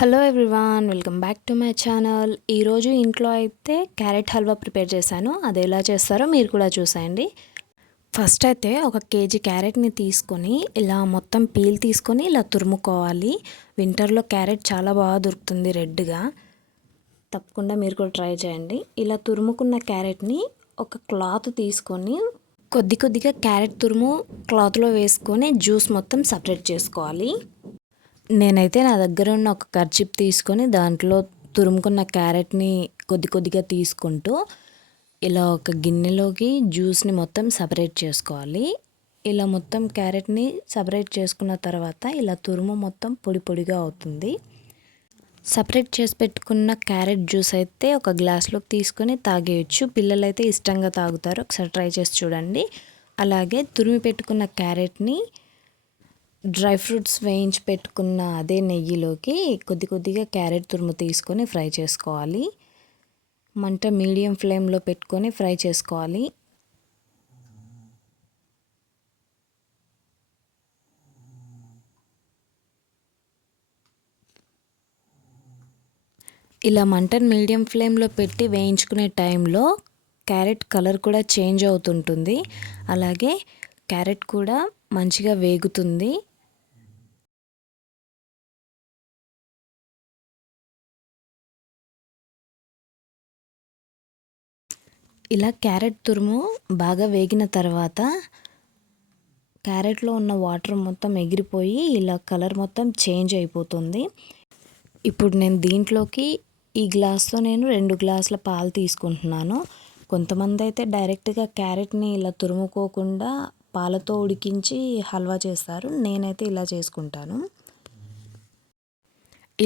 Hello everyone, welcome back to my channel. ఈరోజు ఇంట్లో అయితే క్యారెట్ హల్వా ప్రిపేర్ చేశాను. అది ఎలా చేస్తారో మీరు కూడా చూసేయండి. ఫస్ట్ అయితే ఒక కేజీ క్యారెట్ని తీసుకొని ఇలా మొత్తం పీల్ తీసుకొని ఇలా తురుముకోవాలి. వింటర్లో క్యారెట్ చాలా బాగా దొరుకుతుంది రెడ్గా. తప్పకుండా మీరు కూడా ట్రై చేయండి. ఇలా తురుముకున్న క్యారెట్ని ఒక క్లాత్ తీసుకొని కొద్దిగా క్యారెట్ తురుము క్లాత్లో వేసుకొని జ్యూస్ మొత్తం సపరేట్ చేసుకోవాలి. నేనైతే నా దగ్గర ఉన్న ఒక కర్చీప్ తీసుకొని దాంట్లో తురుముకున్న క్యారెట్ని కొద్దిగా తీసుకుంటూ ఇలా ఒక గిన్నెలోకి జ్యూస్ని మొత్తం సపరేట్ చేసుకోవాలి. ఇలా మొత్తం క్యారెట్ని సపరేట్ చేసుకున్న తర్వాత ఇలా తురుము మొత్తం పొడిగా అవుతుంది. సపరేట్ చేసి పెట్టుకున్న క్యారెట్ జ్యూస్ అయితే ఒక గ్లాస్లోకి తీసుకొని తాగేయచ్చు. పిల్లలైతే ఇష్టంగా తాగుతారు. ఒకసారి ట్రై చేసి చూడండి. అలాగే తురిమి పెట్టుకున్న క్యారెట్ని డ్రై ఫ్రూట్స్ వేయించి పెట్టుకున్న అదే నెయ్యిలోకి కొద్దిగా క్యారెట్ తురుము తీసుకొని ఫ్రై చేసుకోవాలి. మంట మీడియం ఫ్లేమ్లో పెట్టుకొని ఫ్రై చేసుకోవాలి. ఇలా మంటను మీడియం ఫ్లేమ్లో పెట్టి వేయించుకునే టైంలో క్యారెట్ కలర్ కూడా చేంజ్ అవుతుంటుంది. అలాగే క్యారెట్ కూడా మంచిగా వేగుతుంది. ఇలా క్యారెట్ తురుము బాగా వేగిన తర్వాత క్యారెట్లో ఉన్న వాటర్ మొత్తం ఎగిరిపోయి ఇలా కలర్ మొత్తం చేంజ్ అయిపోతుంది. ఇప్పుడు నేను దీంట్లోకి ఈ గ్లాస్తో నేను 2 గ్లాసుల పాలు తీసుకుంటున్నాను. కొంతమంది అయితే డైరెక్ట్గా క్యారెట్ని ఇలా తురుముకోకుండా పాలతో ఉడికించి హల్వా చేస్తారు. నేనైతే ఇలా చేసుకుంటాను.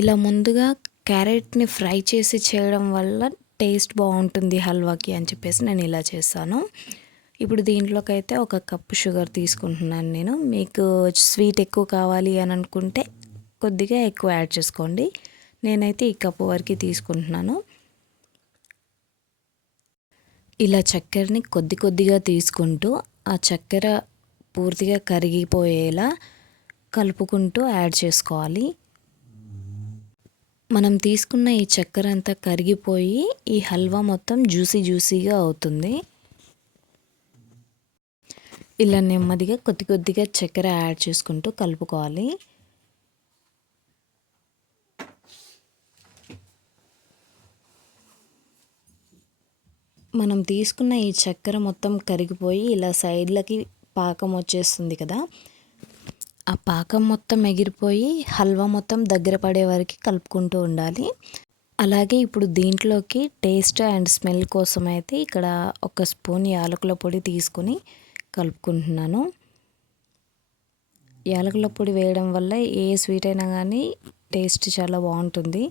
ఇలా ముందుగా క్యారెట్ని ఫ్రై చేసి చేయడం వల్ల టేస్ట్ బాగుంటుంది హల్వాకి అని చెప్పేసి నేను ఇలా చేస్తాను. ఇప్పుడు దీంట్లోకి అయితే 1 కప్పు షుగర్ తీసుకుంటున్నాను నేను. మీకు స్వీట్ ఎక్కువ కావాలి అని అనుకుంటే కొద్దిగా ఎక్కువ యాడ్ చేసుకోండి. నేనైతే ఈ కప్పు వరకు తీసుకుంటున్నాను. ఇలా చక్కెరని కొద్దిగా తీసుకుంటూ ఆ చక్కెర పూర్తిగా కరిగిపోయేలా కలుపుకుంటూ యాడ్ చేసుకోవాలి. మనం తీసుకున్న ఈ చక్కెర అంతా కరిగిపోయి ఈ హల్వా మొత్తం జ్యూసీగా అవుతుంది. ఇలా నెమ్మదిగా కొద్దిగా చక్కెర యాడ్ చేసుకుంటూ కలుపుకోవాలి. మనం తీసుకున్న ఈ చక్కెర మొత్తం కరిగిపోయి ఇలా సైడ్లకి పాకం వచ్చేస్తుంది కదా, ఆ పాకం మొత్తం ఎగిరిపోయి హల్వా మొత్తం దగ్గర పడే వరకు కలుపుకుంటూ ఉండాలి. అలాగే ఇప్పుడు దీంట్లోకి టేస్ట్ అండ్ స్మెల్ కోసం అయితే ఇక్కడ 1 స్పూన్ యాలకుల పొడి తీసుకొని కలుపుకుంటున్నాను. యాలకుల పొడి వేయడం వల్ల ఏ స్వీట్ అయినా కానీ టేస్ట్ చాలా బాగుంటుంది.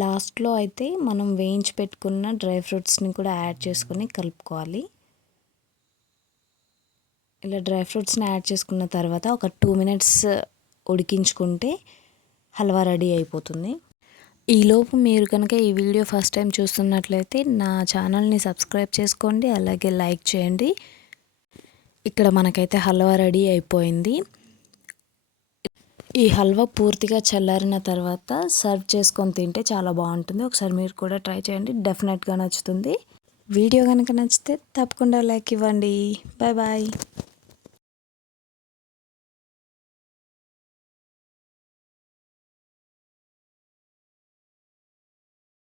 లాస్ట్లో అయితే మనం వేయించి పెట్టుకున్న డ్రై ఫ్రూట్స్ని కూడా యాడ్ చేసుకొని కలుపుకోవాలి. ఇలా డ్రై ఫ్రూట్స్ని యాడ్ చేసుకున్న తర్వాత ఒక 2 మినిట్స్ ఉడికించుకుంటే హల్వా రెడీ అయిపోతుంది. ఈలోపు మీరు కనుక ఈ వీడియో ఫస్ట్ టైం చూస్తున్నట్లయితే నా ఛానల్ని సబ్స్క్రైబ్ చేసుకోండి. అలాగే లైక్ చేయండి. ఇక్కడ మనకైతే హల్వా రెడీ అయిపోయింది. ఈ హల్వా పూర్తిగా చల్లారిన తర్వాత సర్వ్ చేసుకొని తింటే చాలా బాగుంటుంది. ఒకసారి మీరు కూడా ట్రై చేయండి. డెఫినెట్గా నచ్చుతుంది. వీడియో కనుక నచ్చితే తప్పకుండా లైక్ ఇవ్వండి. బాయ్.